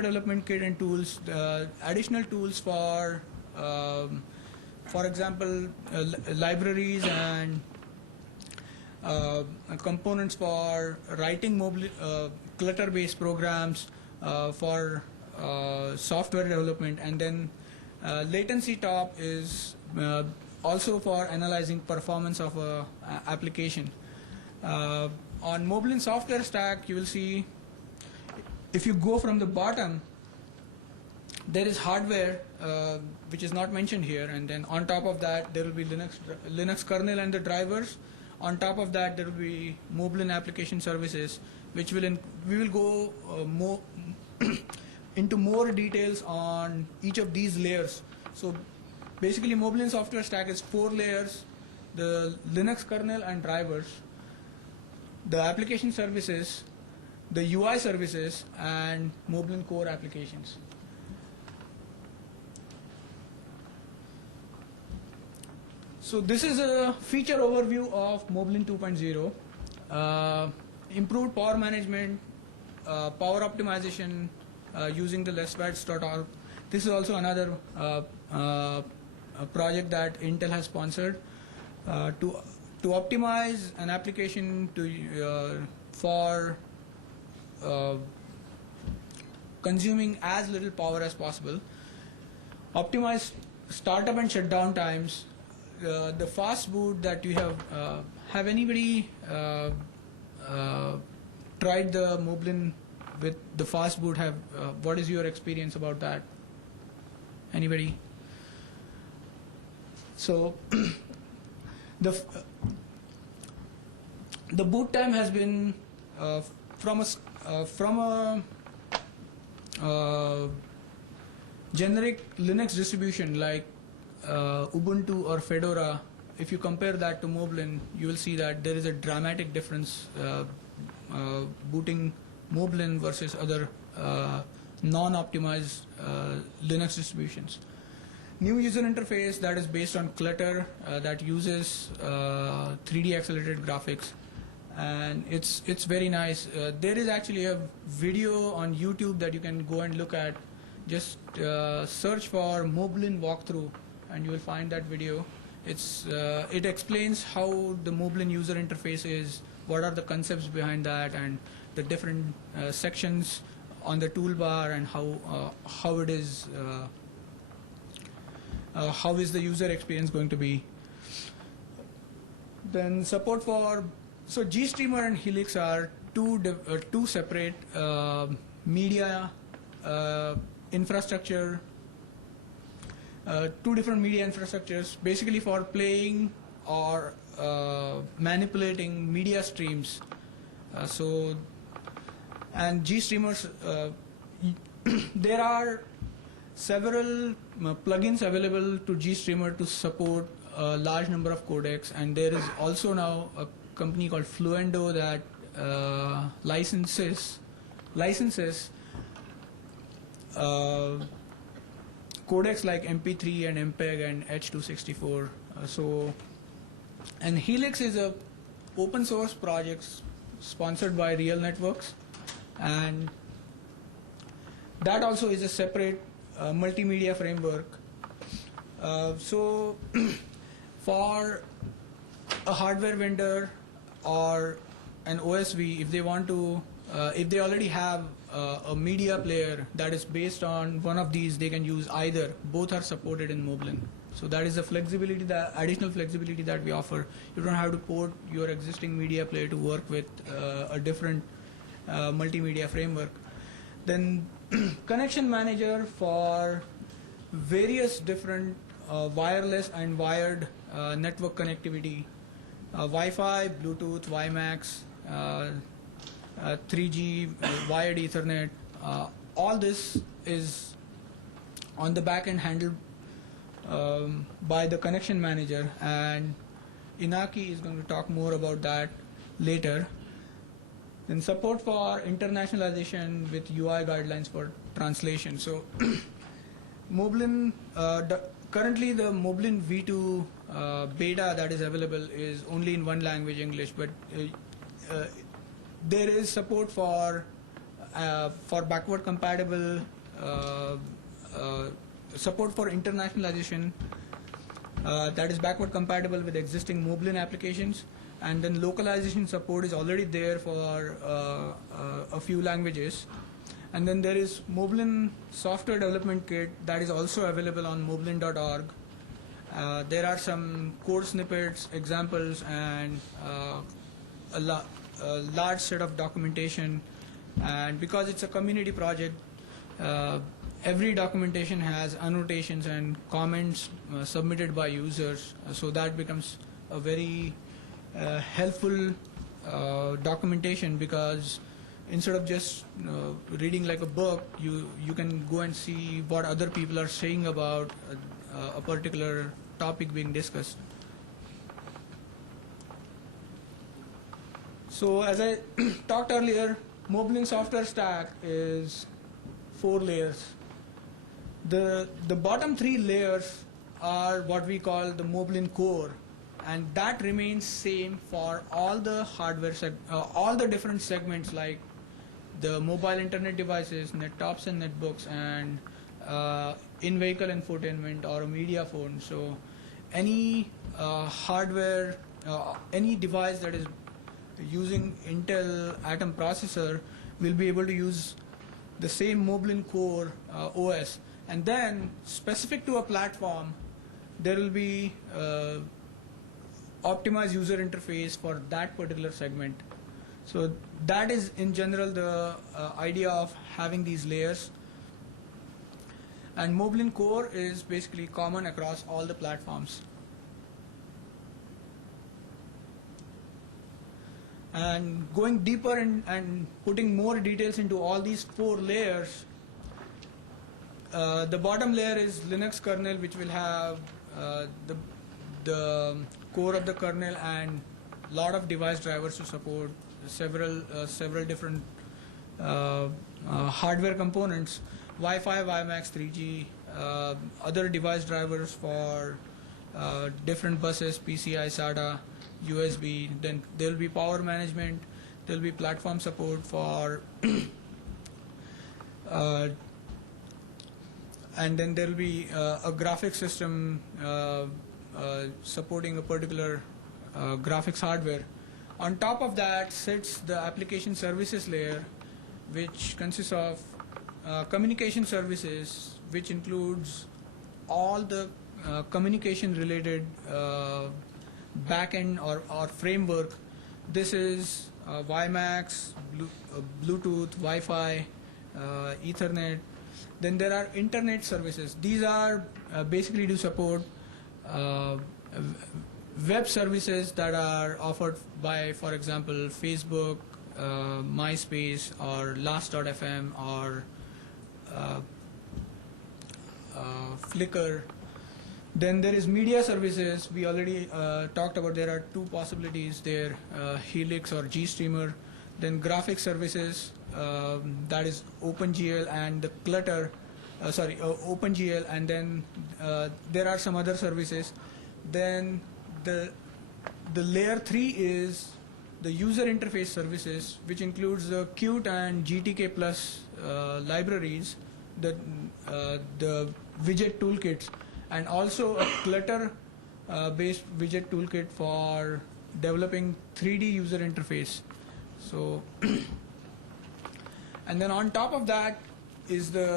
development kit and tools, additional tools for example, libraries and components for writing clutter-based programs for software development, and then latency top is also for analyzing performance of a application. On Moblin software stack, you will see, if you go from the bottom, there is hardware which is not mentioned here, and then on top of that there will be Linux kernel and the drivers. On top of that there will be Moblin application services, which we will go more into more details on each of these layers. So basically Moblin software stack is 4 layers: the Linux kernel and drivers, the application services, the UI services, and Moblin core applications. So this is a feature overview of Moblin 2.0. Improved power management, power optimization using the lesswats.org. This is also another project that Intel has sponsored to optimize an application for consuming as little power as possible. Optimize startup and shutdown times. The fast boot that you have anybody tried the Moblin with the fast boot? What is your experience about that? Anybody? So the boot time has been from a generic Linux distribution like Ubuntu or Fedora. If you compare that to Moblin, you will see that there is a dramatic difference booting Moblin versus other non-optimized Linux distributions. New user interface that is based on Clutter, that uses 3D accelerated graphics, and it's very nice. There is actually a video on YouTube that you can go and look at. Just search for Moblin walkthrough and you will find that video. It explains how the Moblin user interface is, what are the concepts behind that, and the different sections on the toolbar, and how it is, how is the user experience going to be. Then support for, so GStreamer and Helix are two separate media infrastructure, two different media infrastructures, basically for playing or manipulating media streams. And GStreamers, there are several plugins available to GStreamer to support a large number of codecs, and there is also now a company called Fluendo that licenses codecs like MP3 and MPEG and H.264. And Helix is a open source project sponsored by Real Networks, and that also is a separate multimedia framework. So for a hardware vendor or an OSV, if they want to, if they already have a media player that is based on one of these, they can use either. Both are supported in Moblin. So that is the flexibility, the additional flexibility that we offer. You don't have to port your existing media player to work with a different multimedia framework. Then connection manager for various different wireless and wired network connectivity, Wi-Fi, Bluetooth, WiMAX, 3G, wired Ethernet. All this is on the back end handled by the connection manager, and Inaki is going to talk more about that later. Then support for internationalization with UI guidelines for translation. So Moblin, currently the Moblin V2 beta that is available is only in one language, English, but there is support for for backward compatible support for internationalization, that is backward compatible with existing Moblin applications, and then localization support is already there for a few languages. And then there is Moblin software development kit that is also available on moblin.org. There are some code snippets, examples, and a large set of documentation. And because it's a community project, every documentation has annotations and comments submitted by users, so that becomes a very helpful documentation, because instead of just reading like a book, you can go and see what other people are saying about a particular topic being discussed. So as I talked earlier, Moblin software stack is 4 layers. The bottom 3 layers are what we call the Moblin core, and that remains same for all the hardware all the different segments, like the mobile internet devices, nettops and netbooks, and in-vehicle infotainment or a media phone. So any hardware, any device that is using Intel Atom processor will be able to use the same Moblin core OS. And then specific to a platform, there will be optimized user interface for that particular segment. So that is in general the idea of having these layers. And Moblin core is basically common across all the platforms. And going deeper and putting more details into all these 4 layers, the bottom layer is Linux kernel, which will have the core of the kernel and lot of device drivers to support several different hardware components, Wi-Fi, WiMAX, 3G, other device drivers for different buses, PCI, SATA, USB. Then there will be power management, there will be platform support for and then there will be a graphics system supporting a particular graphics hardware. On top of that sits the application services layer, which consists of communication services, which includes all the communication related backend or framework. This is WiMAX, Bluetooth, Wi-Fi, Ethernet. Then there are internet services. These are basically to support web services that are offered by, for example, Facebook, MySpace, or Last.fm, or Flickr. Then there is media services. We already talked about there are 2 possibilities there, Helix or GStreamer. Then graphic services, that is OpenGL and the Clutter, OpenGL, and then there are some other services. Then the layer 3 is the user interface services, which includes the Qt and GTK plus libraries, the widget toolkits, and also a Clutter based widget toolkit for developing 3D user interface. So and then on top of that is the